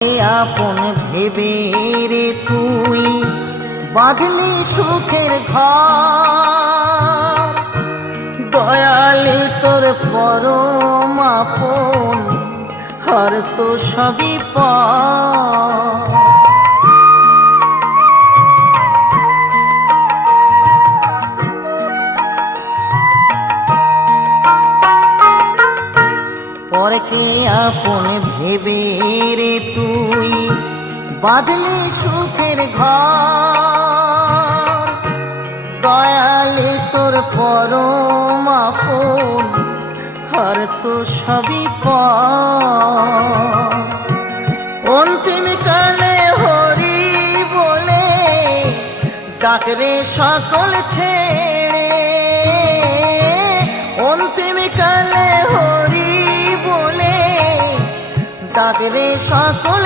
আপন ভেবে রে তুই বাঁধলি সুখের ঘর, দয়ালি তোর পরম আপন আর তো সবই পর। পরকে আপন ভেবে রে তুই বাঁধলি সুখের ঘর, দয়ালি তোর পরম আপন আর তো সবই পর। অন্তিম কালে হরি বলে ডাকরে সকল ছেড়ে, অন্তিম কালে হরি বলে ডাকরে সকল